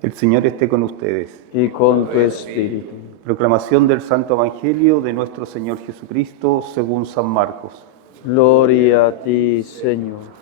El Señor esté con ustedes. Y con tu espíritu. Proclamación del Santo Evangelio de nuestro Señor Jesucristo según San Marcos. Gloria a ti, Señor.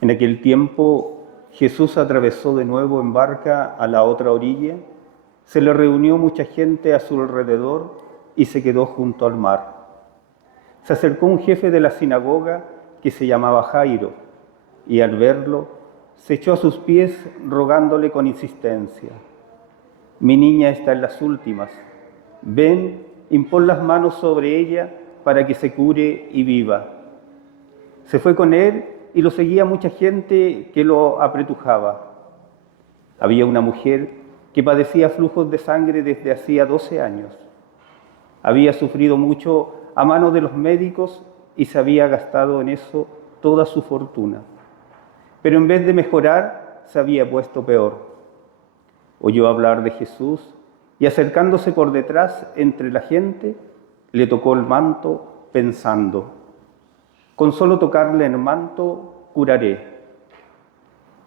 En aquel tiempo Jesús atravesó de nuevo en barca a la otra orilla, se le reunió mucha gente a su alrededor y se quedó junto al mar. Se acercó un jefe de la sinagoga que se llamaba Jairo y al verlo se echó a sus pies rogándole con insistencia: «Mi niña está en las últimas, ven, impon las manos sobre ella para que se cure y viva». Se fue con él y lo seguía mucha gente que lo apretujaba. Había una mujer que padecía flujos de sangre desde hacía 12 años. Había sufrido mucho a manos de los médicos y se había gastado en eso toda su fortuna. Pero en vez de mejorar, se había puesto peor. Oyó hablar de Jesús y acercándose por detrás entre la gente, le tocó el manto pensando: «Con solo tocarle el manto, curaré».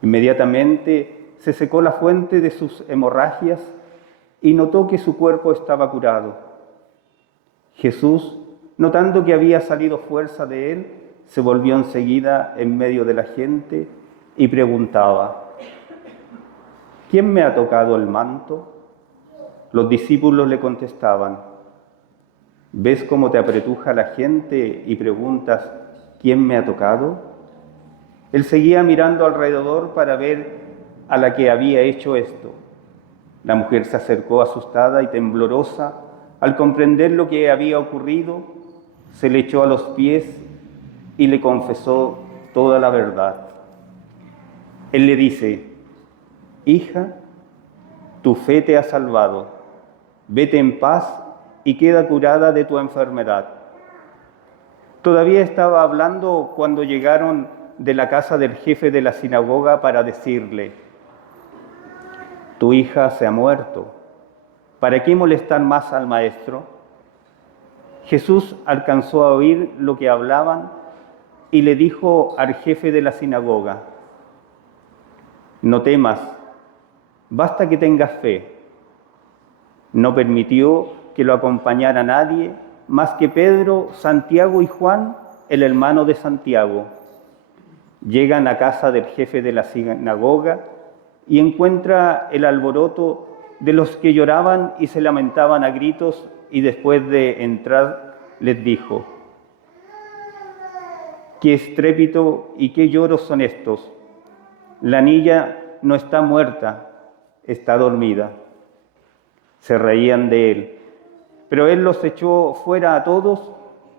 Inmediatamente se secó la fuente de sus hemorragias y notó que su cuerpo estaba curado. Jesús, notando que había salido fuerza de él, se volvió enseguida en medio de la gente y preguntaba: «¿Quién me ha tocado el manto?». Los discípulos le contestaban: «¿Ves cómo te apretuja la gente y preguntas: ¿quién me ha tocado?». Él seguía mirando alrededor para ver a la que había hecho esto. La mujer se acercó asustada y temblorosa. Al comprender lo que había ocurrido, se le echó a los pies y le confesó toda la verdad. Él le dice: «Hija, tu fe te ha salvado. Vete en paz y queda curada de tu enfermedad». Todavía estaba hablando cuando llegaron de la casa del jefe de la sinagoga para decirle: «Tu hija se ha muerto. ¿Para qué molestar más al maestro?». Jesús alcanzó a oír lo que hablaban y le dijo al jefe de la sinagoga: «No temas, basta que tengas fe». No permitió que lo acompañara nadie más que Pedro, Santiago y Juan, el hermano de Santiago. Llegan a casa del jefe de la sinagoga y encuentra el alboroto de los que lloraban y se lamentaban a gritos, y después de entrar les dijo: «¿Qué estrépito y qué lloros son estos? La niña no está muerta, está dormida». Se reían de él, pero él los echó fuera a todos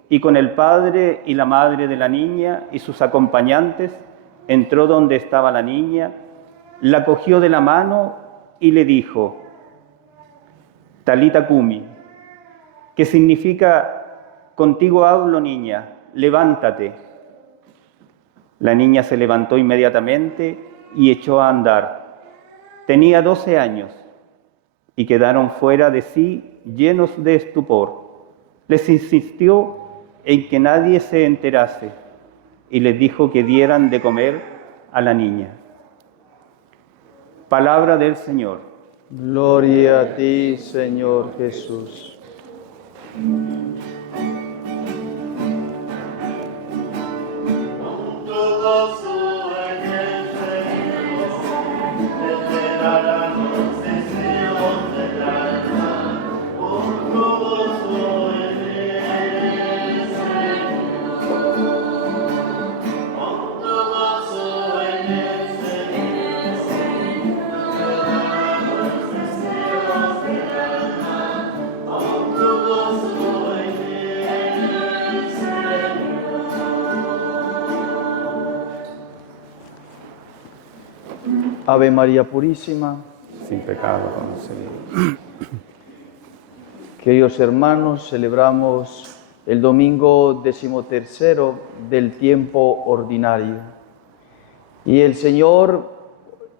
y con el padre y la madre de la niña y sus acompañantes entró donde estaba la niña, la cogió de la mano y le dijo: «Talita cumi», que significa: «Contigo hablo, niña, levántate». La niña se levantó inmediatamente y echó a andar. Tenía 12 años y quedaron fuera de sí llenos de estupor. Les insistió en que nadie se enterase y les dijo que dieran de comer a la niña. Palabra del Señor. Gloria a ti, Señor Jesús. Ave María Purísima. Sin pecado concebida. Queridos hermanos, celebramos el domingo 13º del tiempo ordinario. Y el Señor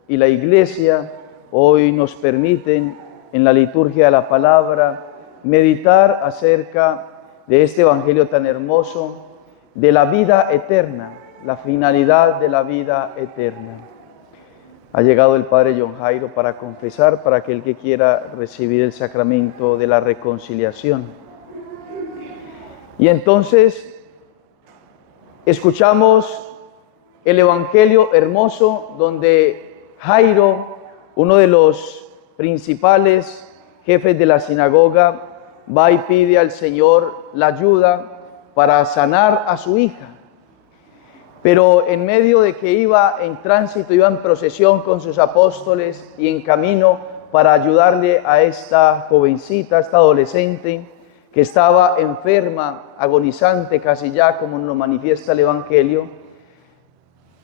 y la Iglesia hoy nos permiten en la liturgia de la palabra meditar acerca de este evangelio tan hermoso, de la vida eterna, la finalidad de la vida eterna. Ha llegado el Padre John Jairo para confesar, para aquel que quiera recibir el sacramento de la reconciliación. Y entonces escuchamos el evangelio hermoso donde Jairo, uno de los principales jefes de la sinagoga, va y pide al Señor la ayuda para sanar a su hija. Pero en medio de que iba en tránsito, iba en procesión con sus apóstoles y en camino para ayudarle a esta jovencita, a esta adolescente que estaba enferma, agonizante casi ya, como nos manifiesta el Evangelio,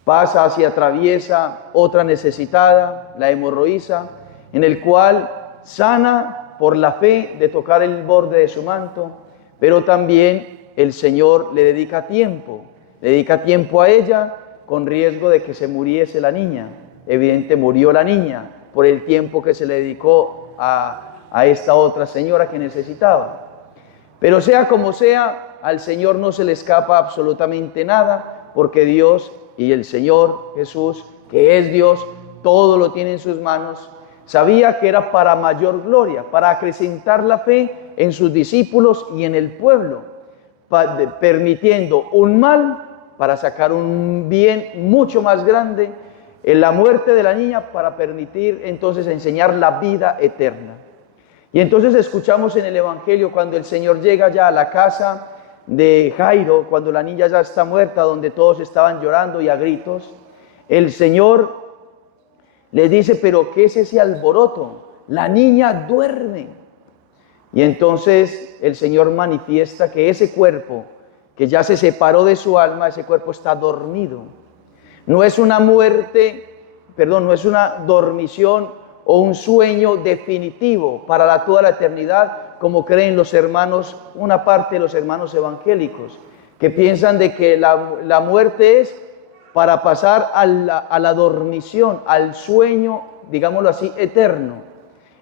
pasa hacia atraviesa otra necesitada, la hemorroísa, en el cual sana por la fe de tocar el borde de su manto, pero también el Señor le dedica tiempo a ella con riesgo de que se muriese la niña. Evidente murió la niña por el tiempo que se le dedicó a esta otra señora que necesitaba. Pero sea como sea, al Señor no se le escapa absolutamente nada, porque Dios y el Señor Jesús, que es Dios, todo lo tiene en sus manos, sabía que era para mayor gloria, para acrecentar la fe en sus discípulos y en el pueblo, permitiendo un mal para sacar un bien mucho más grande, en la muerte de la niña, para permitir entonces enseñar la vida eterna. Y entonces escuchamos en el Evangelio cuando el Señor llega ya a la casa de Jairo, cuando la niña ya está muerta, donde todos estaban llorando y a gritos, el Señor les dice: pero ¿qué es ese alboroto? La niña duerme. Y entonces el Señor manifiesta que ese cuerpo que ya se separó de su alma, ese cuerpo está dormido. No es una no es una dormición o un sueño definitivo para toda la eternidad, como creen los hermanos, una parte de los hermanos evangélicos, que piensan de que la muerte es para pasar a la dormición, al sueño, digámoslo así, eterno.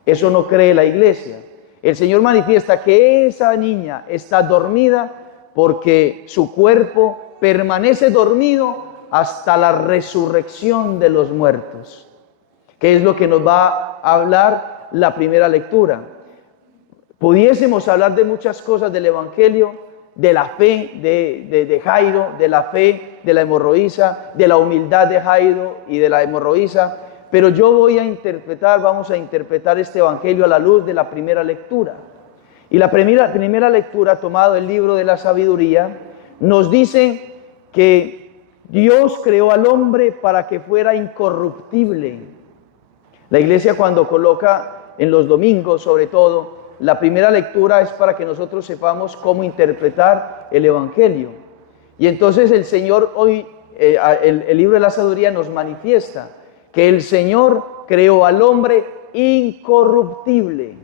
Eso no cree la Iglesia. El Señor manifiesta que esa niña está dormida porque su cuerpo permanece dormido hasta la resurrección de los muertos, que es lo que nos va a hablar la primera lectura. Pudiésemos hablar de muchas cosas del Evangelio, de la fe de Jairo, de la fe de la hemorroísa, de la humildad de Jairo y de la hemorroísa, pero yo vamos a interpretar este Evangelio a la luz de la primera lectura. Y la primera lectura, tomado el libro de la sabiduría, nos dice que Dios creó al hombre para que fuera incorruptible. La Iglesia, cuando coloca en los domingos, sobre todo, la primera lectura es para que nosotros sepamos cómo interpretar el Evangelio. Y entonces el Señor hoy, el libro de la sabiduría nos manifiesta que el Señor creó al hombre incorruptible.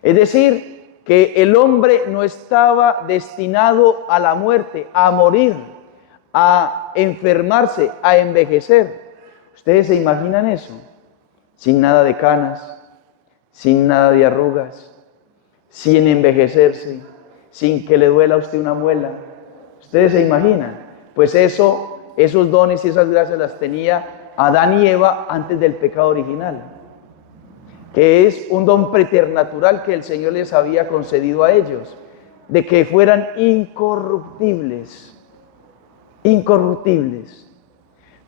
Es decir, que el hombre no estaba destinado a la muerte, a morir, a enfermarse, a envejecer. ¿Ustedes se imaginan eso? Sin nada de canas, sin nada de arrugas, sin envejecerse, sin que le duela a usted una muela. ¿Ustedes se imaginan? Pues esos dones y esas gracias las tenía Adán y Eva antes del pecado original, que es un don preternatural que el Señor les había concedido a ellos, de que fueran incorruptibles.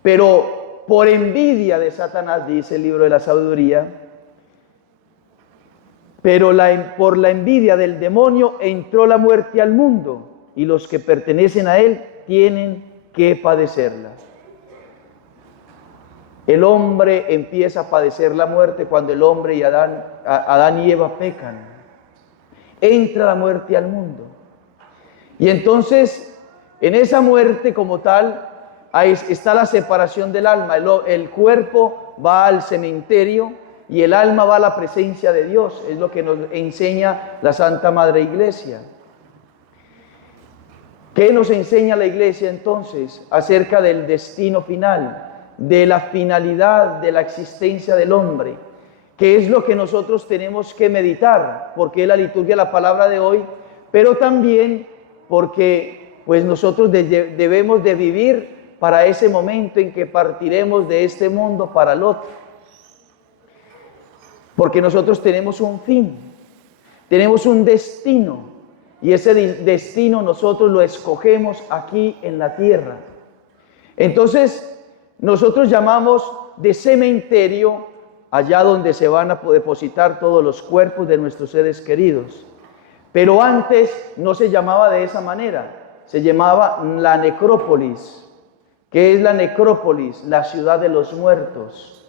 Pero por envidia de Satanás, dice el libro de la sabiduría, por la envidia del demonio entró la muerte al mundo, y los que pertenecen a él tienen que padecerla. El hombre empieza a padecer la muerte cuando el hombre y Adán y Eva pecan. Entra la muerte al mundo. Y entonces, en esa muerte como tal, ahí está la separación del alma. El cuerpo va al cementerio y el alma va a la presencia de Dios. Es lo que nos enseña la Santa Madre Iglesia. ¿Qué nos enseña la Iglesia entonces acerca del destino final, de la finalidad de la existencia del hombre? ¿Qué es lo que nosotros tenemos que meditar? Porque es la liturgia de la palabra de hoy, pero también porque pues nosotros debemos de vivir para ese momento en que partiremos de este mundo para el otro. Porque nosotros tenemos un fin, tenemos un destino, y ese destino nosotros lo escogemos aquí en la tierra. Entonces, nosotros llamamos de cementerio allá donde se van a depositar todos los cuerpos de nuestros seres queridos. Pero antes no se llamaba de esa manera, se llamaba la necrópolis. ¿Qué es la necrópolis? La ciudad de los muertos.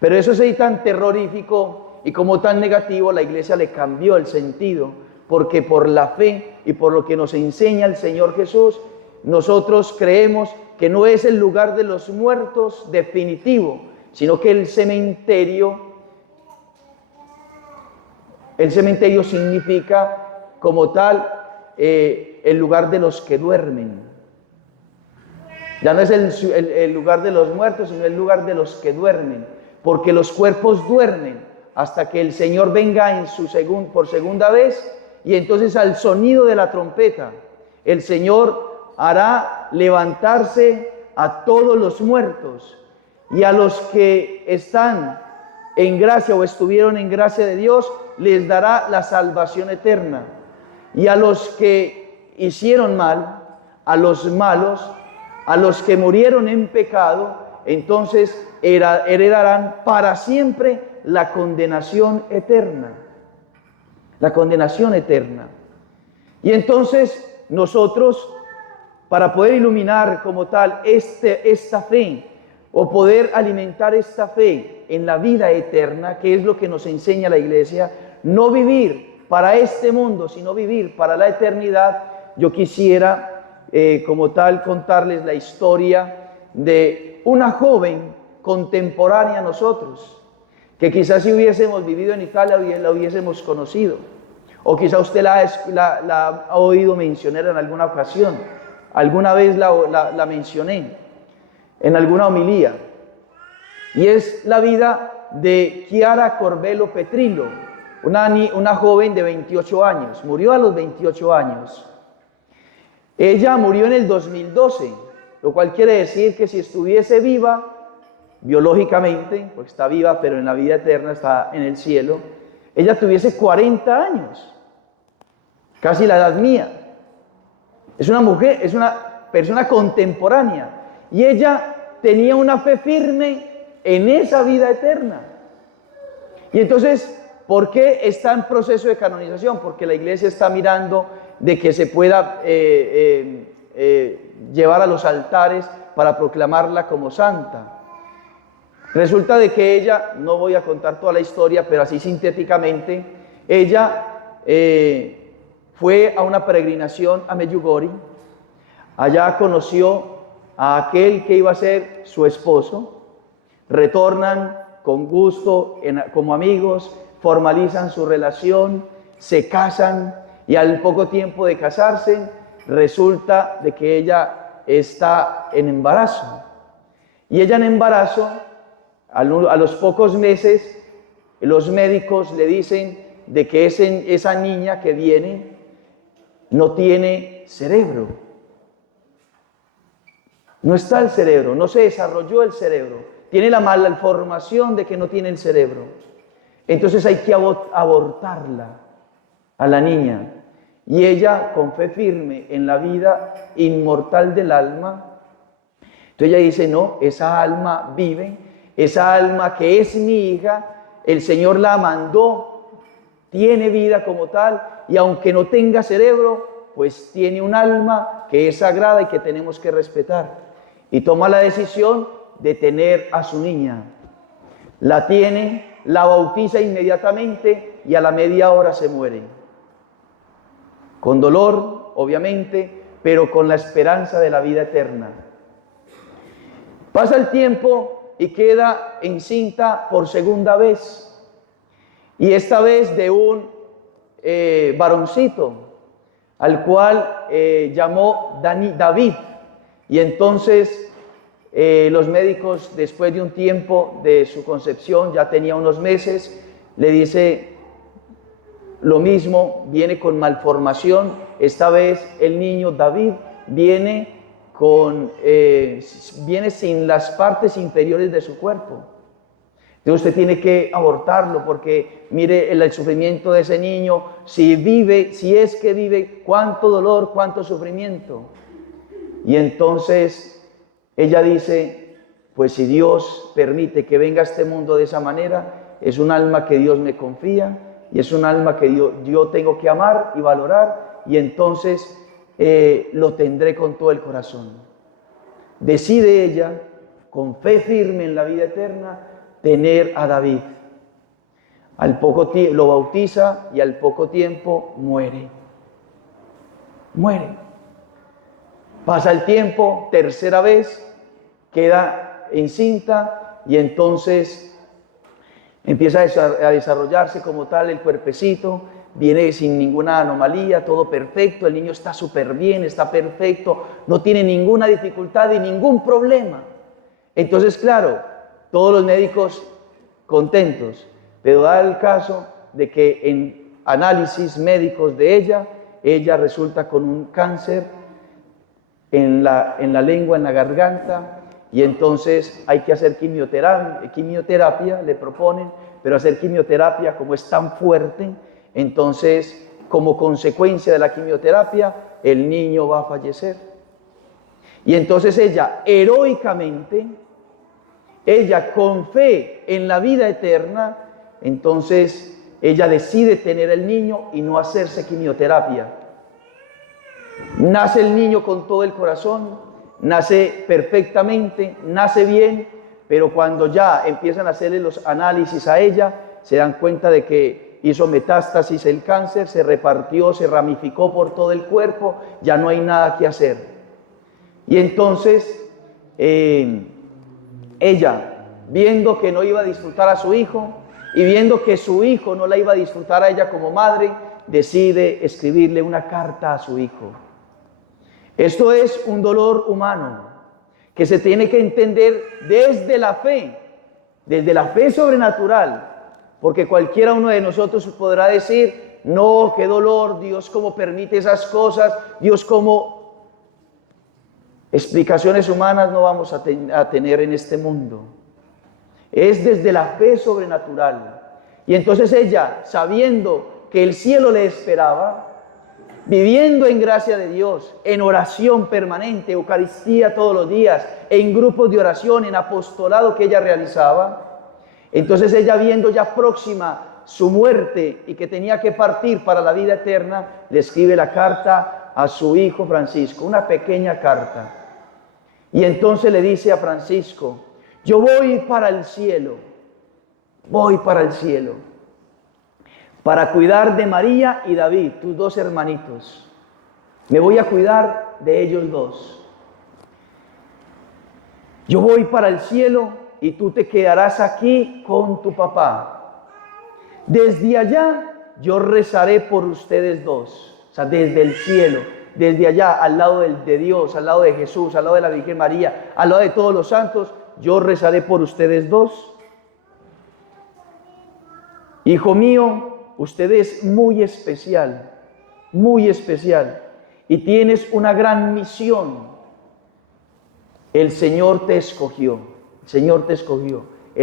Pero eso es ahí tan terrorífico y como tan negativo, la Iglesia le cambió el sentido, porque por la fe y por lo que nos enseña el Señor Jesús, nosotros creemos que no es el lugar de los muertos definitivo, sino que el cementerio significa como tal el lugar de los que duermen. Ya no es el lugar de los muertos, sino el lugar de los que duermen, porque los cuerpos duermen hasta que el Señor venga por segunda vez, y entonces al sonido de la trompeta, el Señor hará levantarse a todos los muertos, y a los que están en gracia o estuvieron en gracia de Dios, les dará la salvación eterna. Y a los que hicieron mal, a los malos, a los que murieron en pecado, entonces heredarán para siempre la condenación eterna. La condenación eterna. Y entonces nosotros, para poder iluminar como tal esta fe, o poder alimentar esta fe en la vida eterna, que es lo que nos enseña la Iglesia, no vivir para este mundo, sino vivir para la eternidad, yo quisiera como tal contarles la historia de una joven contemporánea a nosotros, que quizás si hubiésemos vivido en Italia la hubiésemos conocido, o quizás usted la ha oído mencionar en alguna ocasión. Alguna vez la mencioné en alguna homilía, y es la vida de Chiara Corbello Petrillo, una joven de 28 años, murió a los 28 años. Ella murió en el 2012, lo cual quiere decir que si estuviese viva, biológicamente, porque está viva, pero en la vida eterna está en el cielo, ella tuviese 40 años, casi la edad mía. Es una mujer, es una persona contemporánea, y ella tenía una fe firme en esa vida eterna. Y entonces, ¿por qué está en proceso de canonización? Porque la Iglesia está mirando de que se pueda llevar a los altares para proclamarla como santa. Resulta de que ella, no voy a contar toda la historia, pero así sintéticamente, ella fue a una peregrinación a Medjugorje. Allá conoció a aquel que iba a ser su esposo. Retornan con gusto como amigos, formalizan su relación, se casan, y al poco tiempo de casarse resulta de que ella está en embarazo. Y ella en embarazo, a los pocos meses, los médicos le dicen de que esa niña que viene no tiene cerebro. No está el cerebro, no se desarrolló el cerebro. Tiene la malformación de que no tiene el cerebro. Entonces hay que abortarla a la niña. Y ella, con fe firme en la vida inmortal del alma, entonces ella dice, no, esa alma vive, esa alma que es mi hija, el Señor la mandó, tiene vida como tal, y aunque no tenga cerebro, pues tiene un alma que es sagrada y que tenemos que respetar. Y toma la decisión de tener a su niña. La tiene, la bautiza inmediatamente y a la media hora se muere. Con dolor, obviamente, pero con la esperanza de la vida eterna. Pasa el tiempo y queda encinta por segunda vez. Y esta vez de un varoncito. al cual llamó David. Y entonces los médicos, después de un tiempo de su concepción, ya tenía unos meses, le dice lo mismo, viene con malformación. Esta vez el niño David viene sin las partes inferiores de su cuerpo. Entonces usted tiene que abortarlo, porque mire el sufrimiento de ese niño, si vive, si es que vive, cuánto dolor, cuánto sufrimiento. Y entonces ella dice, pues si Dios permite que venga a este mundo de esa manera, es un alma que Dios me confía y es un alma que yo tengo que amar y valorar, y entonces lo tendré con todo el corazón. Decide ella, con fe firme en la vida eterna, tener a David. Al poco tiempo lo bautiza y al poco tiempo muere. Pasa el tiempo, tercera vez, queda encinta y entonces empieza a desarrollarse como tal el cuerpecito, viene sin ninguna anomalía, todo perfecto, el niño está súper bien, está perfecto, no tiene ninguna dificultad y ningún problema. Entonces, claro, todos los médicos contentos, pero da el caso de que en análisis médicos de ella resulta con un cáncer en la lengua, en la garganta, y entonces hay que hacer quimioterapia, le proponen, pero hacer quimioterapia como es tan fuerte, entonces como consecuencia de la quimioterapia el niño va a fallecer. Y entonces ella heroicamente, ella con fe en la vida eterna, entonces ella decide tener el niño y no hacerse quimioterapia. Nace el niño con todo el corazón, nace perfectamente, nace bien, pero cuando ya empiezan a hacerle los análisis a ella, se dan cuenta de que hizo metástasis el cáncer, se repartió, se ramificó por todo el cuerpo, ya no hay nada que hacer. Y entonces ella, viendo que no iba a disfrutar a su hijo y viendo que su hijo no la iba a disfrutar a ella como madre, decide escribirle una carta a su hijo. Esto es un dolor humano que se tiene que entender desde la fe sobrenatural, porque cualquiera uno de nosotros podrá decir, no, qué dolor, Dios cómo permite esas cosas, Dios cómo... Explicaciones humanas no vamos a tener en este mundo. Es desde la fe sobrenatural. Y entonces ella, sabiendo que el cielo le esperaba, viviendo en gracia de Dios, en oración permanente, Eucaristía todos los días, en grupos de oración, en apostolado que ella realizaba, entonces ella, viendo ya próxima su muerte y que tenía que partir para la vida eterna, le escribe la carta a su hijo Francisco, una pequeña carta. Y entonces le dice a Francisco, yo voy para el cielo, para cuidar de María y David, tus dos hermanitos. Me voy a cuidar de ellos dos. Yo voy para el cielo y tú te quedarás aquí con tu papá. Desde allá yo rezaré por ustedes dos, o sea, desde el cielo. Desde allá, al lado de Dios, al lado de Jesús, al lado de la Virgen María, al lado de todos los santos, yo rezaré por ustedes dos. Hijo mío, usted es muy especial, y tienes una gran misión. El Señor te escogió, el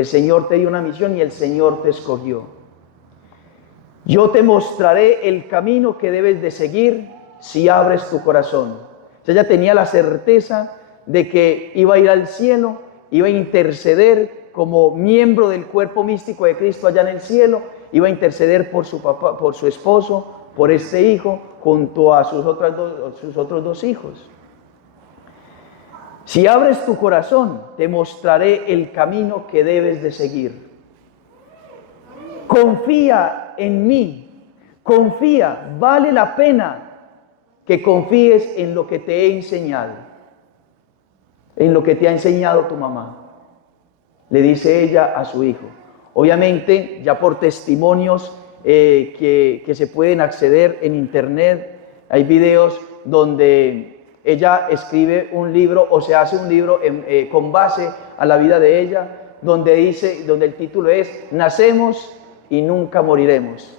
Señor te dio una misión y el Señor te escogió. Yo te mostraré el camino que debes de seguir si abres tu corazón. O sea, ella tenía la certeza de que iba a ir al cielo, iba a interceder como miembro del cuerpo místico de Cristo allá en el cielo, iba a interceder por su papá, por su esposo, por este hijo, junto a sus otros dos hijos. Si abres tu corazón, te mostraré el camino que debes de seguir. Confía en mí, confía, vale la pena que confíes en lo que te he enseñado, en lo que te ha enseñado tu mamá, le dice ella a su hijo. Obviamente, ya por testimonios que se pueden acceder en internet, Hay videos donde ella escribe un libro o se hace un libro con base a la vida de ella, donde el título es Nacemos y nunca moriremos.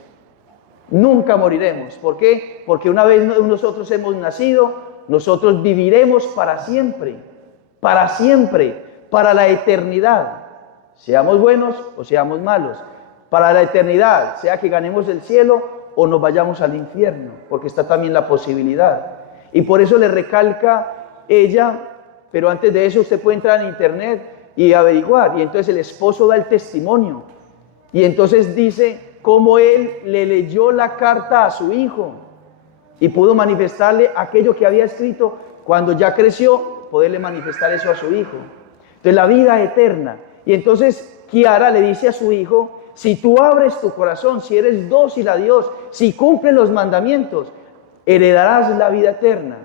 Nunca moriremos. ¿Por qué? Porque una vez nosotros hemos nacido, nosotros viviremos para siempre, para la eternidad. Seamos buenos o seamos malos. Para la eternidad, sea que ganemos el cielo o nos vayamos al infierno, porque está también la posibilidad. Y por eso le recalca ella, pero antes de eso usted puede entrar en internet y averiguar, y entonces el esposo da el testimonio, y entonces dice cómo él le leyó la carta a su hijo, y pudo manifestarle aquello que había escrito cuando ya creció, poderle manifestar eso a su hijo. Entonces la vida eterna, y entonces Kiara le dice a su hijo, si tú abres tu corazón, si eres dócil a Dios, si cumples los mandamientos, heredarás la vida eterna.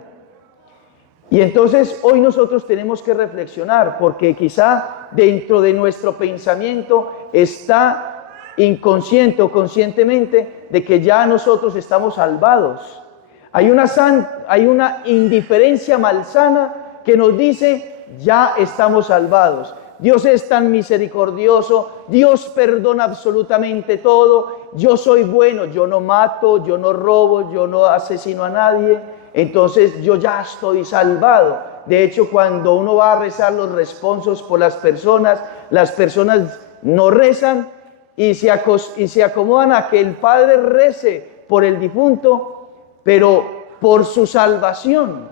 Y entonces hoy nosotros tenemos que reflexionar, porque quizá dentro de nuestro pensamiento está inconsciente o conscientemente de que ya nosotros estamos salvados. Hay una indiferencia malsana que nos dice, ya estamos salvados. Dios es tan misericordioso, Dios perdona absolutamente todo, yo soy bueno, yo no mato, yo no robo, yo no asesino a nadie, entonces yo ya estoy salvado. De hecho, cuando uno va a rezar los responsos por las personas no rezan y se acomodan a que el Padre rece por el difunto, pero por su salvación.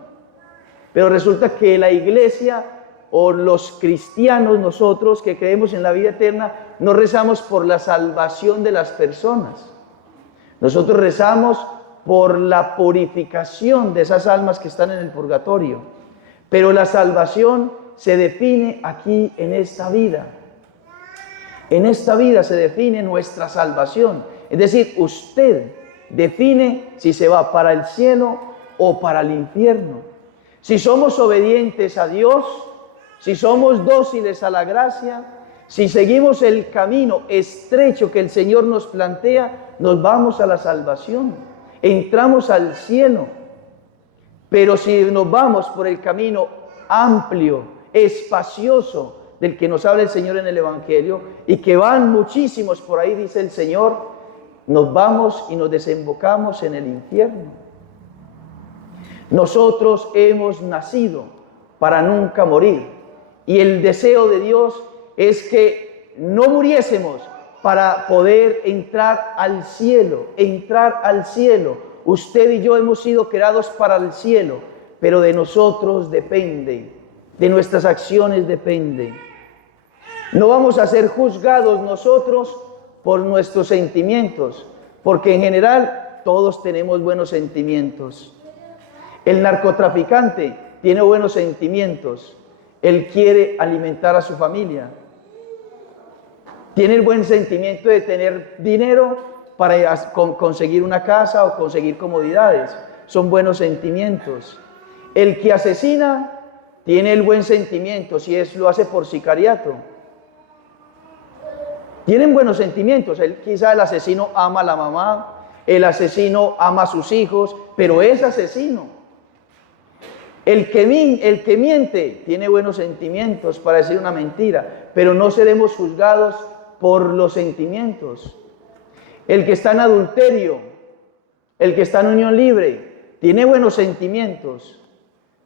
Pero resulta que la Iglesia o los cristianos, nosotros que creemos en la vida eterna, no rezamos por la salvación de las personas. Nosotros rezamos por la purificación de esas almas que están en el purgatorio. Pero la salvación se define aquí en esta vida. En esta vida se define nuestra salvación. Es decir, usted define si se va para el cielo o para el infierno. Si somos obedientes a Dios, si somos dóciles a la gracia, si seguimos el camino estrecho que el Señor nos plantea, nos vamos a la salvación, entramos al cielo. Pero si nos vamos por el camino amplio, espacioso, del que nos habla el Señor en el Evangelio, y que van muchísimos por ahí, dice el Señor, nos vamos y nos desembocamos en el infierno. Nosotros hemos nacido para nunca morir. Y el deseo de Dios es que no muriésemos para poder entrar al cielo, Usted y yo hemos sido creados para el cielo, pero de nosotros depende, de nuestras acciones depende. No vamos a ser juzgados nosotros por nuestros sentimientos, porque en general todos tenemos buenos sentimientos. El narcotraficante tiene buenos sentimientos. Él quiere alimentar a su familia. Tiene el buen sentimiento de tener dinero para conseguir una casa o conseguir comodidades. Son buenos sentimientos. El que asesina tiene el buen sentimiento, lo hace por sicariato. Tienen buenos sentimientos. Quizá el asesino ama a la mamá, el asesino ama a sus hijos, pero es asesino. El que miente tiene buenos sentimientos para decir una mentira, pero no seremos juzgados por los sentimientos. El que está en adulterio, el que está en unión libre, tiene buenos sentimientos,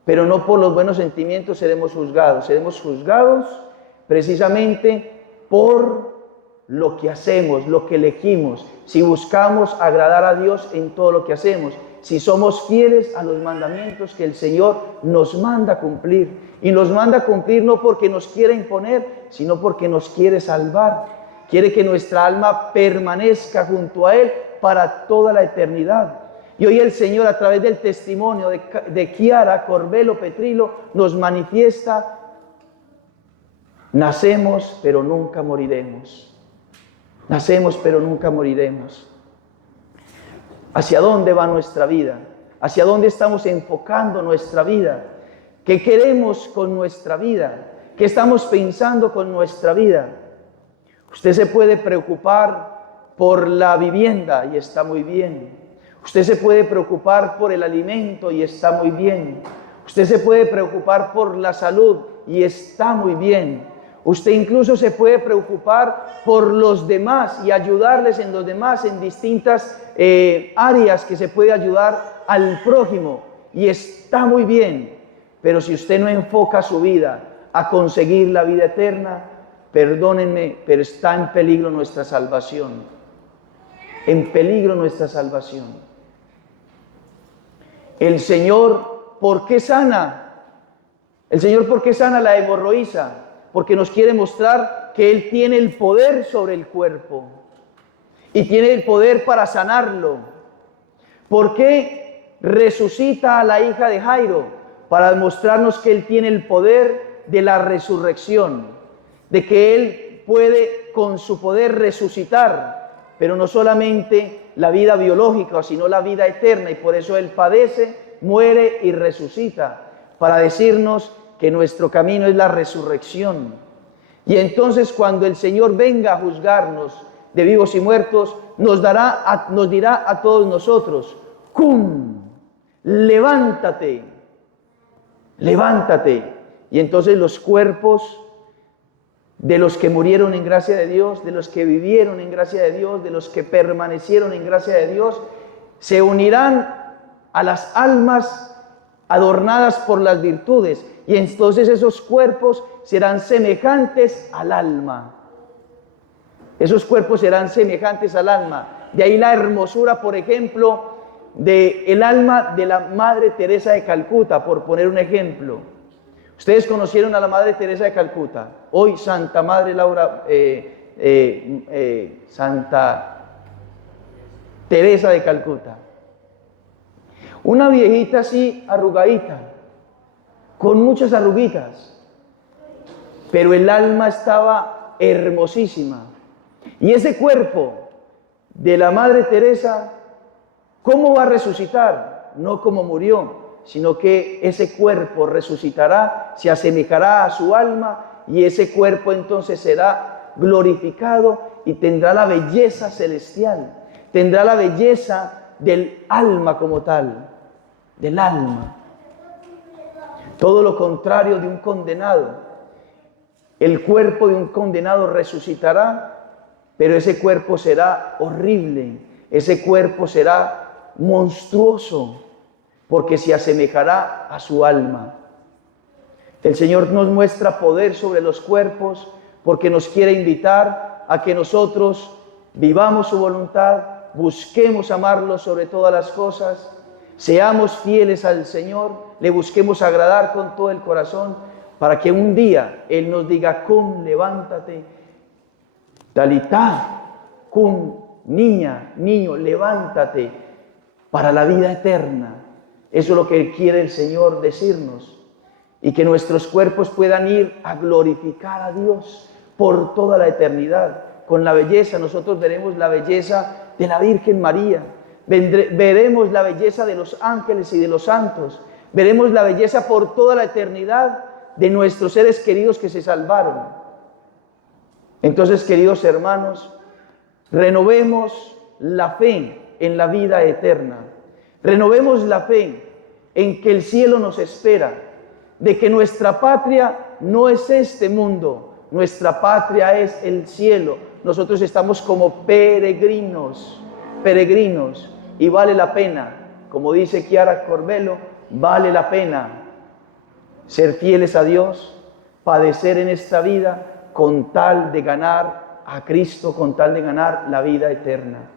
pero no por los buenos sentimientos seremos juzgados. Seremos juzgados precisamente por lo que hacemos, lo que elegimos, si buscamos agradar a Dios en todo lo que hacemos, si somos fieles a los mandamientos que el Señor nos manda cumplir. Y nos manda cumplir no porque nos quiera imponer, sino porque nos quiere salvar. Quiere que nuestra alma permanezca junto a Él para toda la eternidad. Y hoy el Señor, a través del testimonio de Kiara Corbelo Petrilo, nos manifiesta: nacemos, pero nunca moriremos. Nacemos, pero nunca moriremos. ¿Hacia dónde va nuestra vida? ¿Hacia dónde estamos enfocando nuestra vida? ¿Qué queremos con nuestra vida? ¿Qué estamos pensando con nuestra vida? Usted se puede preocupar por la vivienda y está muy bien. Usted se puede preocupar por el alimento y está muy bien. Usted se puede preocupar por la salud y está muy bien. Usted incluso se puede preocupar por los demás y ayudarles en los demás en distintas áreas que se puede ayudar al prójimo y está muy bien. Pero si usted no enfoca su vida a conseguir la vida eterna, perdónenme, pero está en peligro nuestra salvación. En peligro nuestra salvación. El Señor, ¿por qué sana? El Señor, ¿por qué sana la hemorroísa? Porque nos quiere mostrar que Él tiene el poder sobre el cuerpo y tiene el poder para sanarlo. ¿Por qué resucita a la hija de Jairo? Para demostrarnos que Él tiene el poder de la resurrección, de que Él puede con su poder resucitar, pero no solamente la vida biológica, sino la vida eterna, y por eso Él padece, muere y resucita, para decirnos que nuestro camino es la resurrección. Y entonces cuando el Señor venga a juzgarnos de vivos y muertos, nos dirá a todos nosotros: ¡cum! Levántate, levántate. Y entonces los cuerpos de los que murieron en gracia de Dios, de los que vivieron en gracia de Dios, de los que permanecieron en gracia de Dios, se unirán a las almas adornadas por las virtudes, y entonces esos cuerpos serán semejantes al alma. Esos cuerpos serán semejantes al alma. De ahí la hermosura, por ejemplo, del alma de la Madre Teresa de Calcuta, por poner un ejemplo. Ustedes conocieron a la Madre Teresa de Calcuta. Hoy Santa Madre Laura, Santa Teresa de Calcuta. Una viejita así arrugadita, con muchas arruguitas, pero el alma estaba hermosísima. Y ese cuerpo de la Madre Teresa, ¿cómo va a resucitar? No como murió, sino que ese cuerpo resucitará, se asemejará a su alma, y ese cuerpo entonces será glorificado y tendrá la belleza celestial, tendrá la belleza del alma como tal, del alma. Todo lo contrario de un condenado. El cuerpo de un condenado resucitará, pero ese cuerpo será horrible, ese cuerpo será monstruoso, porque se asemejará a su alma. El Señor nos muestra poder sobre los cuerpos porque nos quiere invitar a que nosotros vivamos su voluntad, busquemos amarlo sobre todas las cosas, seamos fieles al Señor, le busquemos agradar con todo el corazón, para que un día Él nos diga: cum, levántate, talitá, cum, niña, niño, levántate para la vida eterna. Eso es lo que quiere el Señor decirnos, y que nuestros cuerpos puedan ir a glorificar a Dios por toda la eternidad. Con la belleza, nosotros veremos la belleza de la Virgen María, veremos la belleza de los ángeles y de los santos, veremos la belleza por toda la eternidad de nuestros seres queridos que se salvaron. Entonces, queridos hermanos, renovemos la fe en la vida eterna. Renovemos la fe en que el cielo nos espera, de que nuestra patria no es este mundo, nuestra patria es el cielo. Nosotros estamos como peregrinos, peregrinos, y vale la pena, como dice Chiara Corbello, vale la pena ser fieles a Dios, padecer en esta vida con tal de ganar a Cristo, con tal de ganar la vida eterna.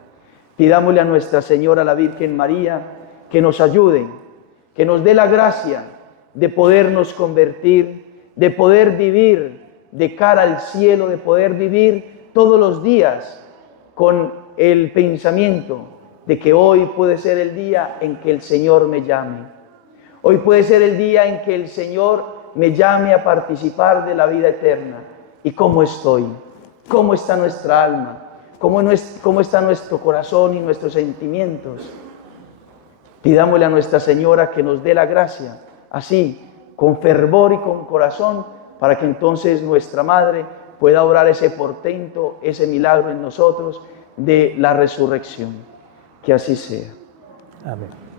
Pidámosle a Nuestra Señora, la Virgen María, que nos ayude, que nos dé la gracia de podernos convertir, de poder vivir de cara al cielo, de poder vivir todos los días con el pensamiento de que hoy puede ser el día en que el Señor me llame. Hoy puede ser el día en que el Señor me llame a participar de la vida eterna. ¿Y cómo estoy? ¿Cómo está nuestra alma? ¿Cómo está nuestro corazón y nuestros sentimientos? Pidámosle a Nuestra Señora que nos dé la gracia, así, con fervor y con corazón, para que entonces nuestra Madre pueda obrar ese portento, ese milagro en nosotros de la resurrección. Que así sea. Amén.